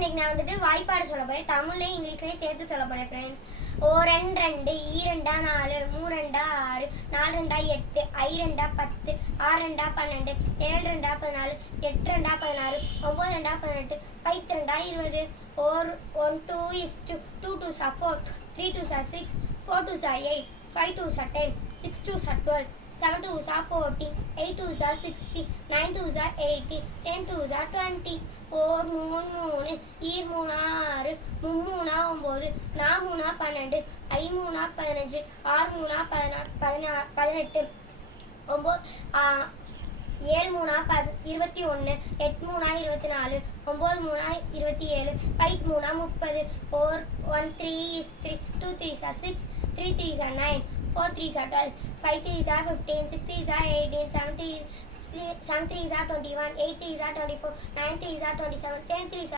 இன்னைக்கு நான் வந்துட்டு வாய்ப்பாடு சொல்ல போறேன். தமிழ்லயும் இங்கிலீஷ்லயும் சேர்த்து சொல்ல போறேன் ஃப்ரெண்ட்ஸ். ஓ ரெண்டு ரெண்டு, ஈ ரெண்டா 4, மூ ரெண்டா 6, 4 ரெண்டா 8, ஐ ரெண்டா 10, 6 ரெண்டா 12, 7 ரெண்டா 14, 8 ரெண்டா 16, 9 ரெண்டா 18, 5 ரெண்டா 20. Or 1 2 is 2, 2 2s are 4, 3 2s are 6, 4 2s are 8, 5 2s are 10, 6 2s are 12, 7 2s are 14, 8 2s are 16, 9 2s are 18, 10 2s are 20. ஓர் 3 3, ஈர் 3 6, மூ 3 9, நா 3 12, ஐ 3 15, R 3 18, 7 3 21, 8 3 24, 9 3 27, 5 3 30. Or 1 3 is 3, 2 3s are 6, 3 3s are 9, 4 3s are 12, 5 3s are 15, 6 3s are 18, 7 3s are 21, 8 3s are 24, 9 3s are 27, 10 3s are